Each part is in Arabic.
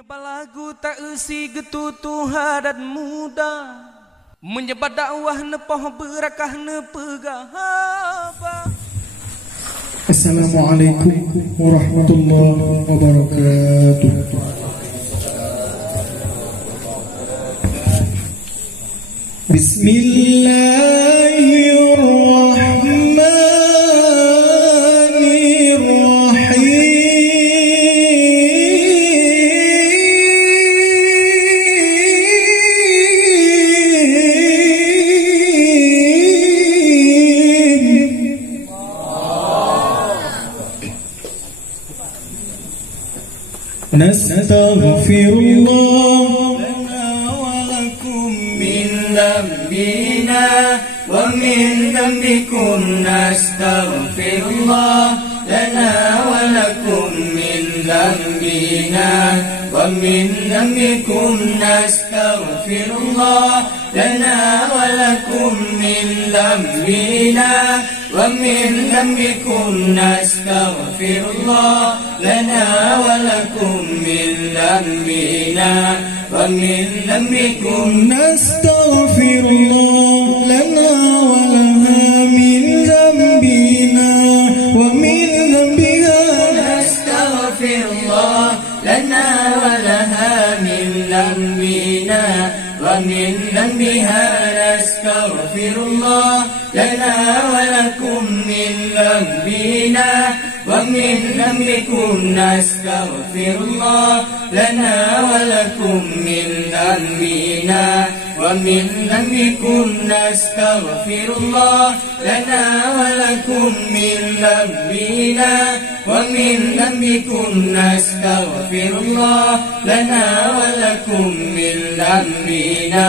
Menyebar lagu tak isi getutuha dan muda, menyebar dakwah nepoh berakah nepegahaba. Assalamualaikum warahmatullahi wabarakatuh. Bismillahirrahmanirrahim. Nastaghfirullah lana wa lakum min dhanbina wa min dhanbikum. Nastaghfirullah lana wa lakum min dhanbina wa min dhanbikum. Nastaghfirullah lana wa lakum min dhanbina wa min dhanbikum. Nastaghfirullah lana wa lakum min dhanbina wa min dhanbikum. Nastaghfirullah lana wa laha min dhanbina wa min dhanbiha. Nastaghfirullah lana wa laha min dhanbina wa min dhanbiha. Nastaghfirullah lana wa lakum min dhanbina wa min dhanbikum. Nastaghfirullah lana wa lakum min dhanbina wa min dhanbikum. Nastaghfirullah lana wa lakum min dhanbina wa min dhanbikum. Nastaghfirullah lana wa lakum min dhanbina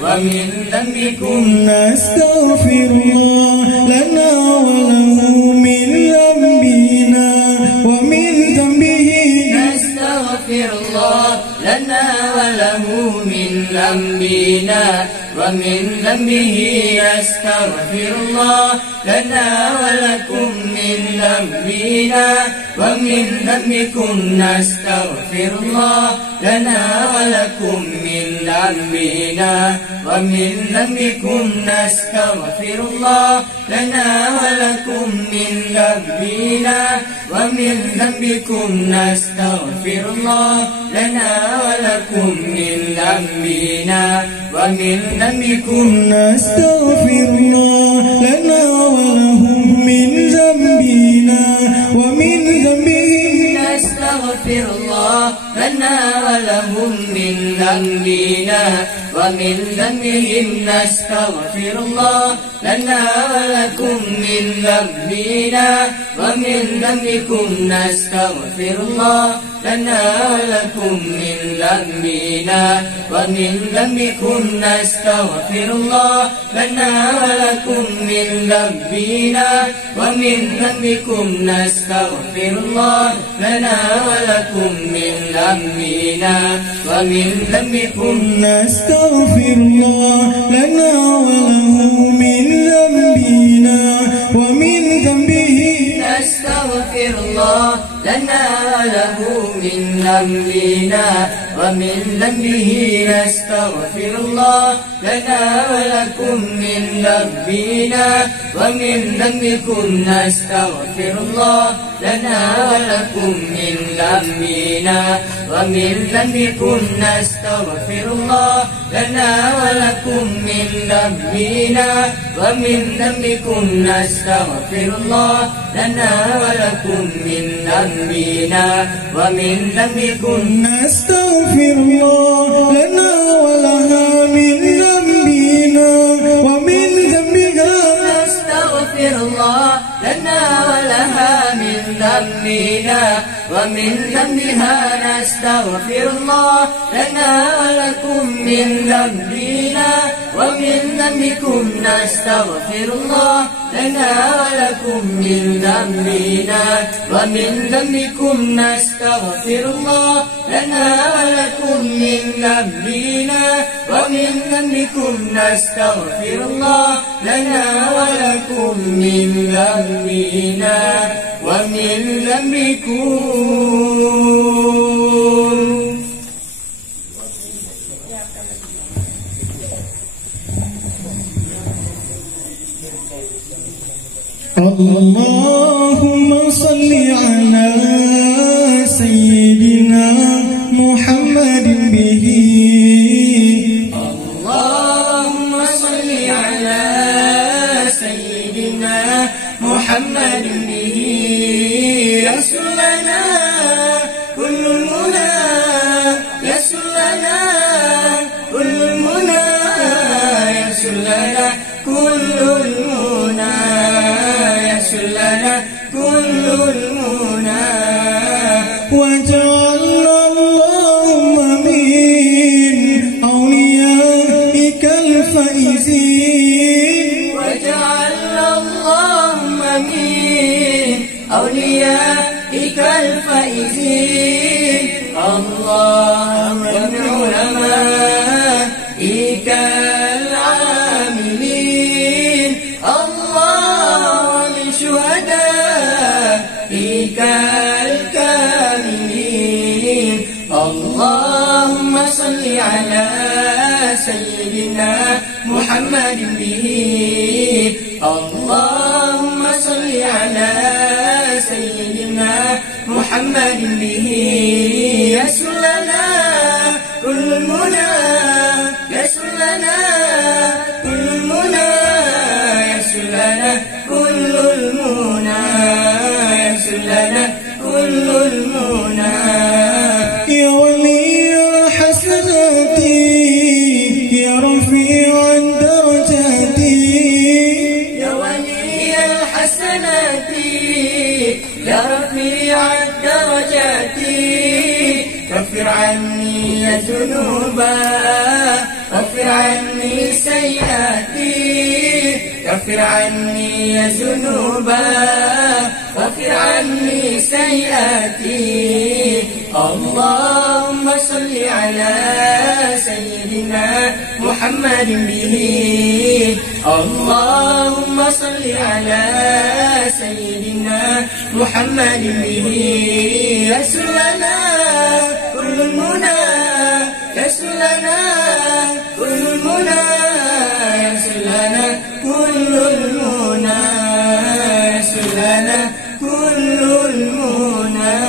wa min dhanbikum. Nastaghfirullah lana wa lahu min dhanbina wa min dhanbihi. Nastaghfirullah lana wa lahu min dhanbina wa min dhanbihi. Nastaghfirullah lana wa lakum min dhanbina wa min dhanbikum. Nastaghfirullah lana wa lakum min dhanbina wa min dhanbikum. Nastaghfirullah lana wa lakum min dhanbina wa min dhanbikum. Nastaghfirullah lana wa lakum min dhanbina wa min dhanbikum. Nastaghfirullah lana wa lahum min dhanbina wa min dhanbihi. Nastaghfirullah lana wa lahum min dhanbina wa min dhanbihim. Nastaghfirullah lana wa lakum min dhanbina wa min dhanbikum. Nastaghfirullah lana wa lakum min dhanbina wa min dhanbikum. Nastaghfirullah lana wa lakum min dhanbina wa min dhanbikum. Nastaghfirullah lana wa lakum min dhanbina wa min dhanbikum. Nastaghfirullah lana wa lahu min dhanbina wa min dhanbihi. Nastaghfirullah lana wa lahu min dhanbina wa min dhanbihi. Nastaghfirullah lana wa lakum min dhanbina wa min dhanbikum. Nastaghfirullah lana wa lakum min dhanbina wa min dhanbikum. Nastaghfirullah lana wa lakum min dhanbina wa min dhanbikum. Nastaghfirullah lana wa lakum min dhanbina wa min dhanbikum. Nastaghfirullah lana wa laha min dhanbina wa min dhanbiha. Nastaghfirullah lana wa laha min dhanbina wa min dhanbiha. Nastaghfirullah lana wa lakum min dhanbina wa min dhanbikum. Nastaghfirullah lana wa lakum min dhanbina wa min dhanbikum. Nastaghfirullah lana wa lakum min dhanbina wa min dhanbikum. Nastaghfirullah lana wa lakum min dhanbina wa min dhanbikum. اللهم صل على سيدنا محمد به اللهم صل على سيدنا محمد به يسر لنا كل المنى يسر لنا كل المنى يسر لنا كل المنى يسر لنا كل المنى وجعلنا اللهم من أوليائك الفائزين وجعلنا اللهم من أوليائك الفائزين اللهم من علمائك العاملين الله من شهدائك الكاملين اللهم صل على سيدنا محمد به اللهم صل على سيدنا محمد به يسر لنا كل المنى يسر لنا كل المنى يسر لنا كل المنى يسر لنا كل المنى يا ولي حسناتي يا رفيع درجاتي يا ولي الحسنات يا رفيع الدرجات كفر عني ذنوبا كفر عني سيئاتي كفر عني ذنوبا كفر عني سيئاتي اللهم صل على سيدنا محمد به اللهم صل على سيدنا محمد به يسر لنا كل المنى يسر لنا كل المنى يسر لنا كل المنى يسر لنا كل المنى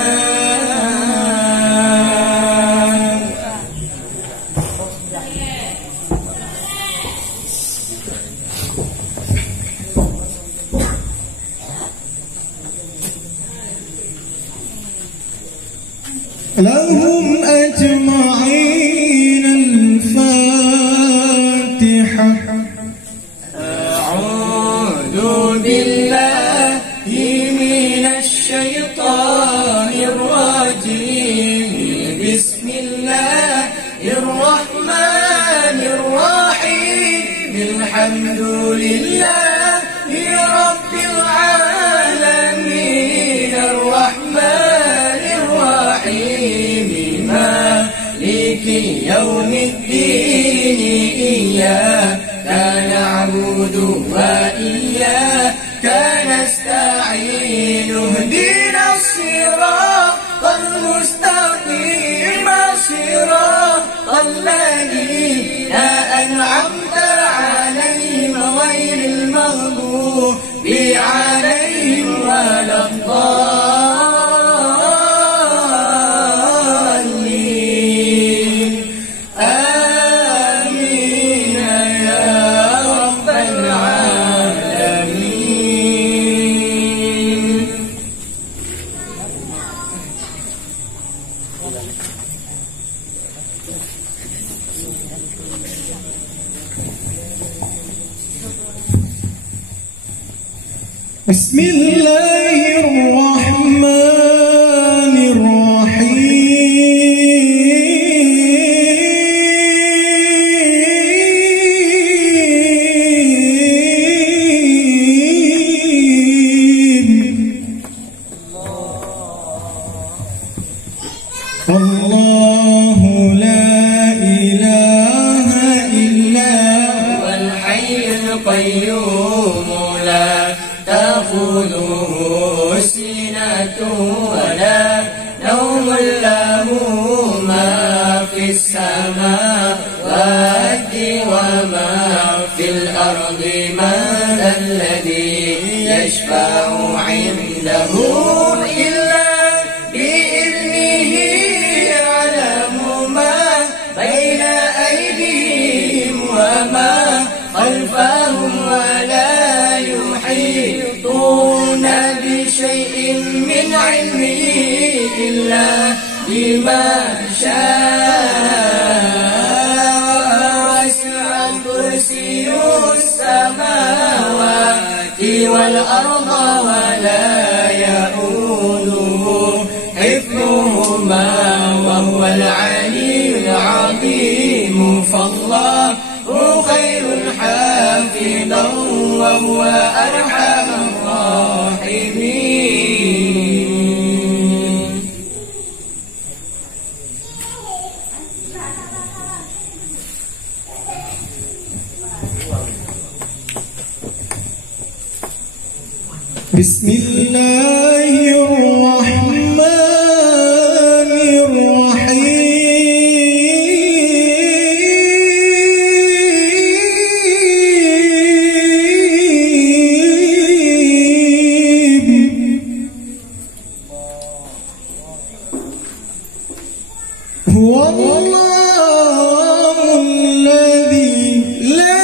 لهم أجمعين الفاتحة. أعوذ بالله من الشيطان الرجيم بسم الله الرحمن الرحيم الحمد لله رب العالمين الرحمن الرحيم مالك يوم الدين إياك نعبد وإياك نستعين اهدنا الصراط المستقيم صراط الذين أنعمت عليهم غير المغضوب عليهم ولا الضالين آمين يا رب العالمين. بسم الله الرحمن الرحيم. الله لا إله إلا هو الحي القيوم لا تأخذه سنة ولا نوم له ما في السماوات وما في الأرض من الذي يشفع عنده إلا بإذنه يعلم ما بين أيديهم وما خلفهم ولا يحيطون بشيء من علمه إلا بما شاء وسع كرسي السماوات والأرض ولا يؤوده حفظهما وهو العلي العظيم فالله خير حافظا وهو أرحم الراحمين. بسم الله الرحمن الرحيم. هو الله الذي لا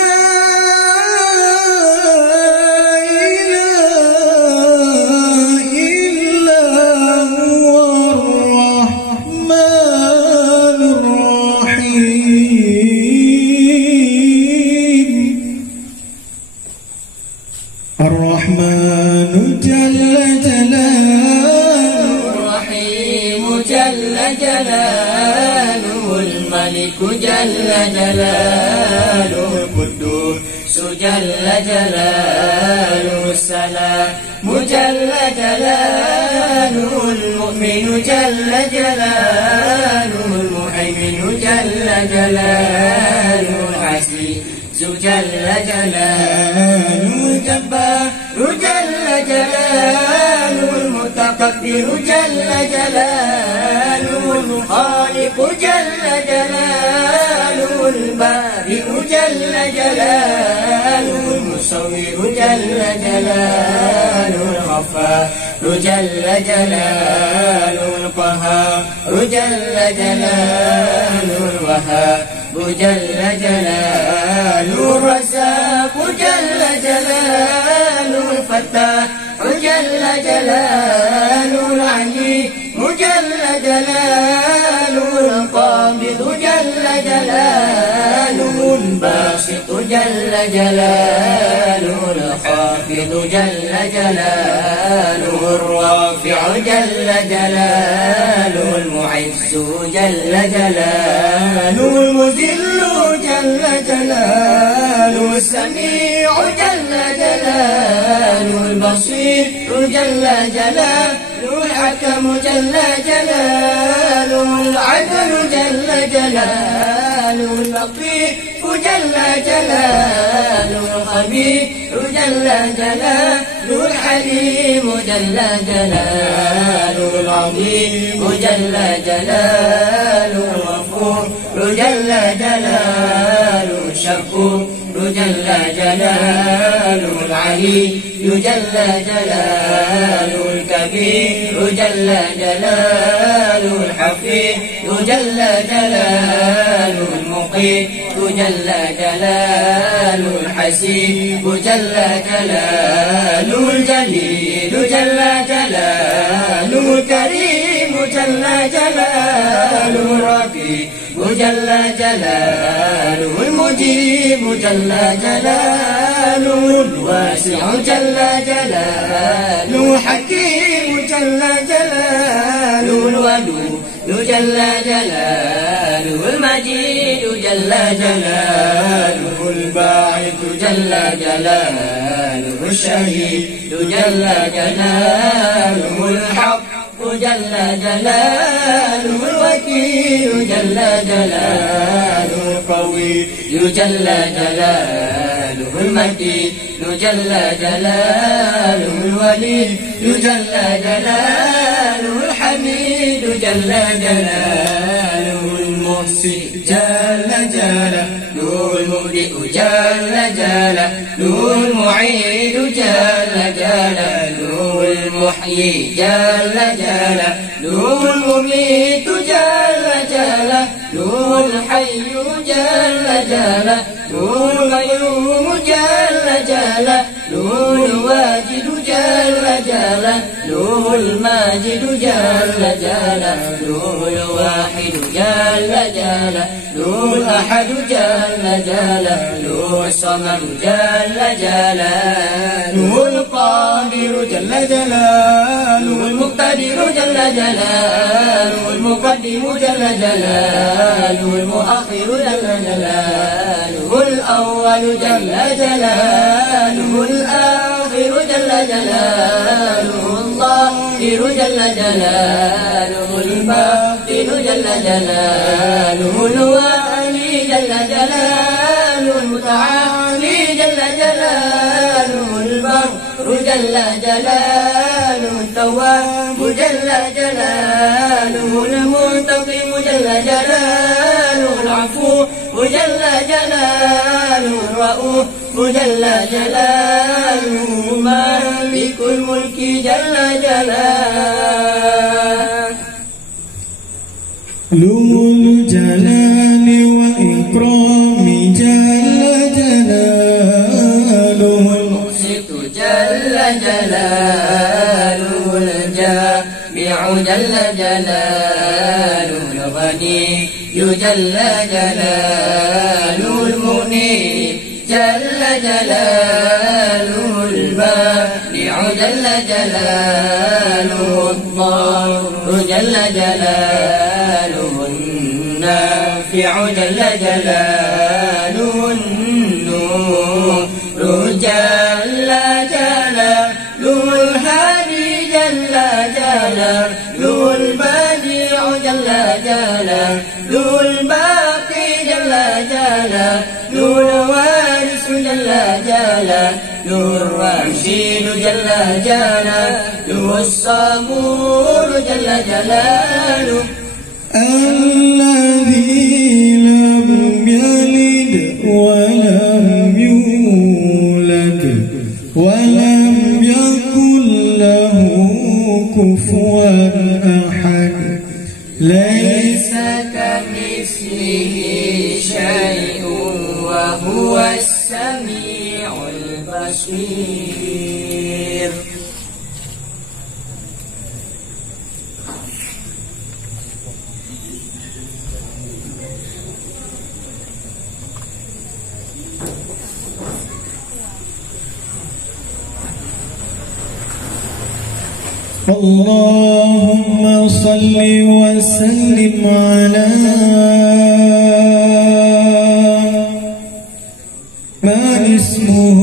الرحمن جل جلاله الرحيم جل جلاله الملك جل جلاله القدوس جل جلاله السلام جل جلاله المؤمن جل جلاله المهيمن جل جلاله العزيز جل جلاله الجبار جل جلاله المتكبر جل جلاله الخالق جل جلاله البارئ جل جلاله المصور جل جلاله الغفار جل جلاله القهار جل جلاله الوهاب جل جلاله الرزاق جل جلاله الفتاح جل جلاله العلي جل جلاله القابض جل جلاله الباسط جل جلاله الخافض جل جلاله الرافع جل جلاله المعز جل جلاله المذل جل جلاله السميع جل جلاله البصير جل جلاله الحكم جل جلاله العدل جل جلاله اللطيف جل جلاله الخبير جل جلاله الحليم جل جلاله العظيم جل جلاله الغفور جل جلاله الشكور جل جلاله العلي جل جلاله الكبير جل جلاله الحفيظ جل جلاله المقيم جل جلاله الحسيب جل جلاله الجليل جل جلاله الكريم جل جلاله الرفيع جل جلاله المجيب جل جلاله الواسع جل جلاله الحكيم جل جلاله الودود جل جلاله المجيد جل جلاله الباعث جل جلاله الشهيد جل جلاله الحق جل جلاله الوكيل جل جلاله القوي جل جلاله المتين جل جلاله الولي جل جلاله الحميد جل جلاله المحسن جل جلاله المبدئ جل جلاله المعيد جل جلاله المحيي جل جلاله المميت جل جلاله الحي جل جلاله القيوم جل جلاله الواجد جل جلاله الماجد جل جلاله الواحد جل جلاله الأحد جل جلاله الصمد جل جلاله القادر جل جلاله المقتدر جل جلاله المقدم جل جلاله المؤخر جل جلاله الأول جل جلاله الآخر جل جلاله الظاهر جل جلاله الباطن جل جلاله الوالي جل جلاله المتعالي جل جلاله البر جل جلاله التواب جل جلاله المنتقم جل جلاله العفو جل جلاله الرؤوف جل جلاله مالك الملك جل جلاله له الجلال والإكرام جل جلاله المقسط جل جلاله الجامع جل جلاله الغني جل جلاله المنيب جل جلاله المانع جل جلاله الضار جل جلاله النافع جل جلاله النور جل جلاله الهادي جل جلاله البديع جل جلاله الباقي جل جلاله الوارث جل جلاله الرشيد جل جلاله الصبور جل جلاله الذي لم يلد ولم يولد ولم يكن له كفوا أحد ليس كمثله شيء وهو السميع البصير. اللهم صل وسلم على من اسمه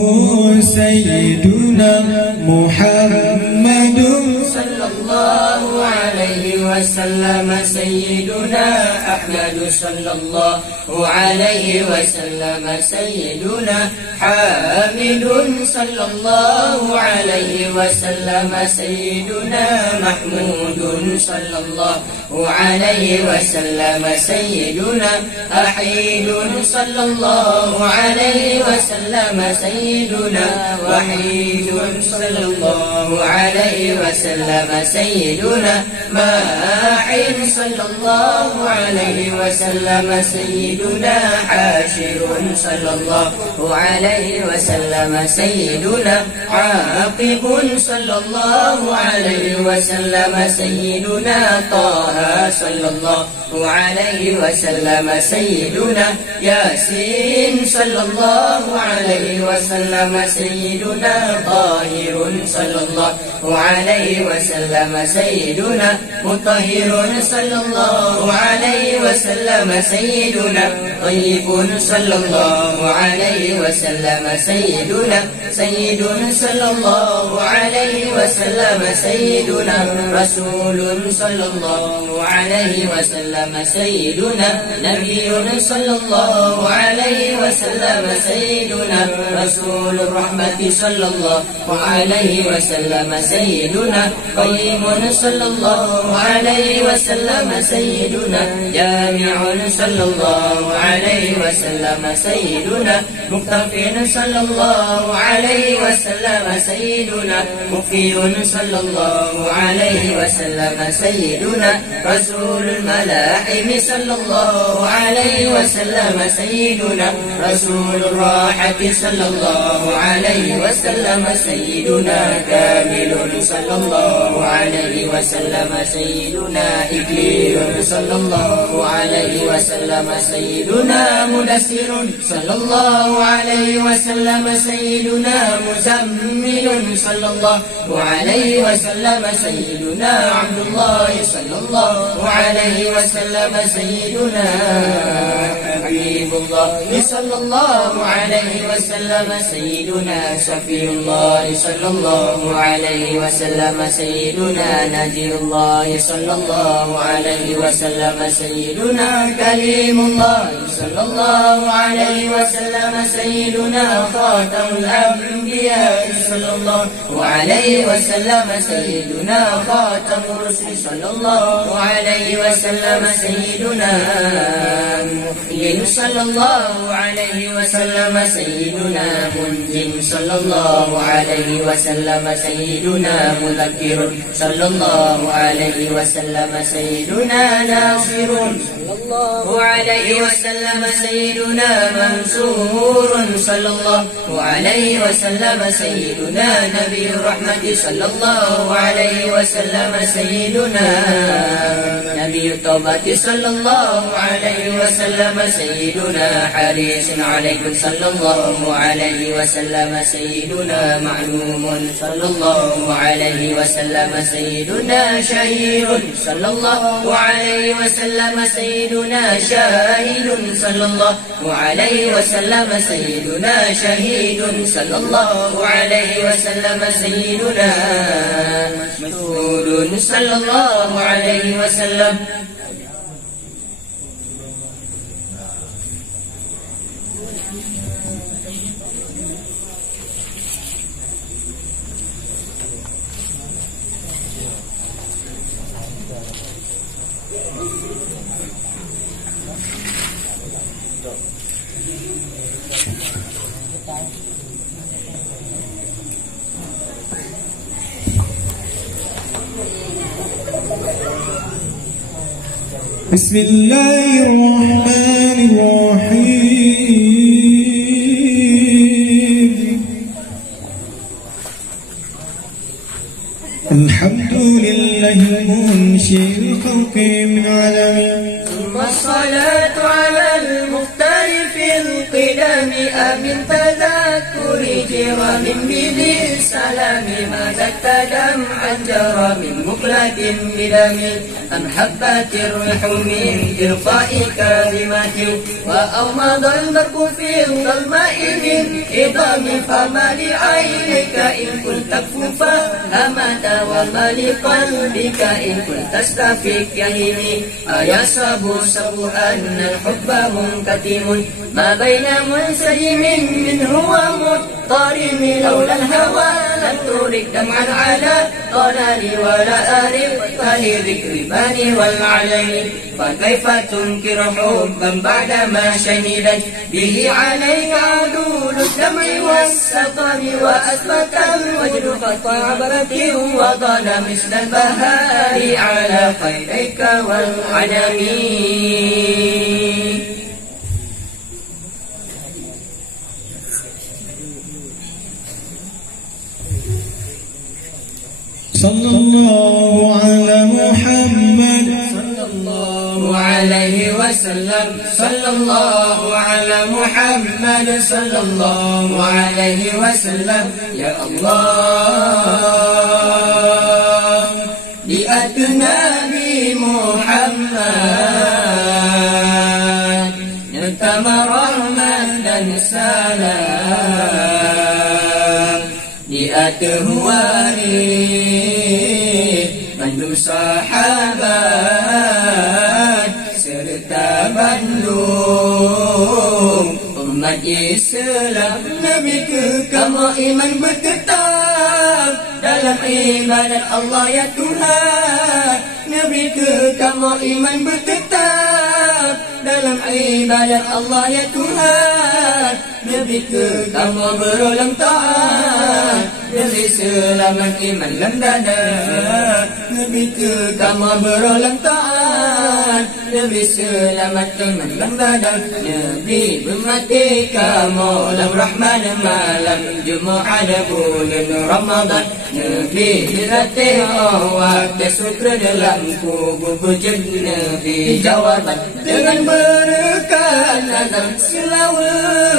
سيدنا محمد صلى الله عليه وسلم سيدنا أحمد صلى الله عليه وسلم سيدنا حامد صلى الله عليه وسلم سيدنا محمود صلى الله عليه وسلم سيدنا أحيد صلى الله عليه وسلم سيدنا وحيد صلى الله عليه وسلم سيدنا ماحن صلى الله عليه وسلم سيدنا حاشر صلى الله عليه وسلم سيدنا عاقب صلى الله عليه وسلم سيدنا طه صلى الله عليه وسلم سيدنا ياسين صلى الله عليه وسلم سيدنا طاهر صلى الله عليه وسلم سيدنا مطهر صلى الله عليه وسلم سيدنا طيب صلى الله عليه وسلم سيدنا سيد صلى الله عليه وسلم سيدنا رسول صلى الله عليه وسلم سيدنا نبي صلى الله عليه وسلم سيدنا رسول الرحمة صلى الله عليه وسلم سيدنا قيم صلى الله عليه وسلم سيدنا جامع صلى الله عليه وسلم سيدنا مقتفي صلى الله عليه وسلم سيدنا مخفي صلى الله عليه وسلم سيدنا رسول الملاحم صلى الله عليه وسلم سيدنا رسول الراحة صلى الله عليه وسلم سيدنا كامل صلى الله عليه وسلم سيدنا إكليل صلى الله عليه وسلم سيدنا مدثر صلى الله عليه وسلم سيدنا مزمل صلى الله عليه وسلم سيدنا عبد الله صلى الله عليه وسلم سيدنا حبيب الله صلى الله عليه وسلم سيدنا شفيع الله صلى الله عليه وسلم سيدنا نجي الله صلى الله عليه وسلم سيدنا كليم الله صلى الله عليه وسلم سيدنا خاتم الأنبياء صلى الله عليه وسلم سيدنا خاتم الرسل صلى الله عليه وسلم سيدنا صلى الله عليه وسلم سيدنا منجم صلى الله عليه وسلم سيدنا مذكر صلى الله عليه وسلم سيدنا ناصر صلى الله عليه وسلم سيدنا منصور صلى الله عليه وسلم سيدنا نبي الرحمة صلى الله عليه وسلم سيدنا نبي التوبة صلى الله عليه وسلم سيدنا حريص عليكم صلى الله عليه وسلم سيدنا معلوم صلى الله عليه وسلم سيدنا شهير صلى الله عليه وسلم سيدنا شاهد صلى الله عليه وسلم سيدنا شهيد صلى الله عليه وسلم سيدنا مشهود صلى الله عليه وسلم بسم الله الرحمن الرحيم الحمد لله منشئ الخلق من علم ثم الصلاة على المختار في القدم أمن تذكر جرام بذي السلام ماذا التدم أجر من مقلة بدم أم حبت الريح من تلقاء كلمة وأومض البرق في الظلماء من إضام فما لعينك إن كنت كفوفا أمات وما لقلبك إن كنت استفيك يهيمي أيصب أن الحب منكتم ما بين منسجم منه ومضطرم لولا الهوى لن ترك دمعا على طلال ولا أرب فلذكر بني والعلي فكيف تنكر حبا بعدما شهدت به عليك عدول الدمع والسقم وأثبت الوجد خط عبرة وضل مثل البهار على خيريك والعدم صلى الله على محمد صلى الله عليه وسلم صلى الله على محمد صلى الله عليه وسلم يا الله لأتنبي محمد نتم رحمة سلام لأتهواني من sahabat serta bandung umat Islam Nabi kamu iman bertetap dalam ibadat Allah ya Tuhan Nabi kamu iman bertetap dalam ibadat Allah ya Tuhan. Nabi ke kamu berulang taat, Nabi selamat iman dan dada. Nabi ke kamu berulang taat, Nabi selamat iman dan dada. Nabi bermati kamu lam rahman malam Jumaat bulan Ramadan. Nabi dilatih waktu sutra dalam kubur Nabi jawaban dengan berkat nazar selawat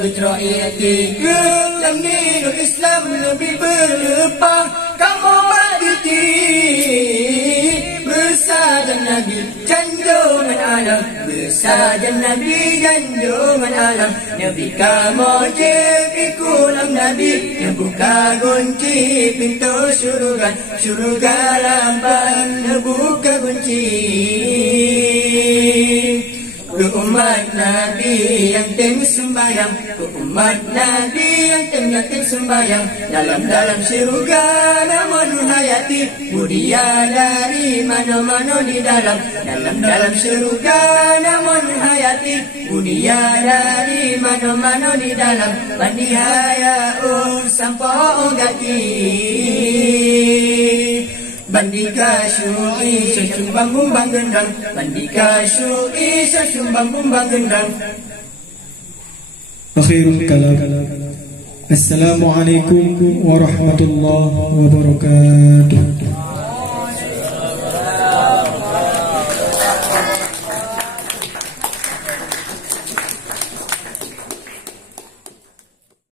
bertraiyati dalam dinul Islam lebih berlepah kamu baditi bersaja Nabi janjungan alam bersaja Nabi janjungan alam. Nabi kamu jepi kulam Nabi yang buka kunci pintu syurga, syurga lamban buka kunci. Ke umat Nabi yang tengah sembahyang, ke umat Nabi yang tengah sembahyang, dalam syurga namun hayati mulia dari mana-mana di dalam syurga namun hayati mulia dari mana-mana di dalam. Bandihaya sampai gati Bandika syu'i sesumbang bumbang gendang, Bandika syu'i sesumbang bumbang gendang. Akhirul kalam. Assalamualaikum warahmatullahi wabarakatuh.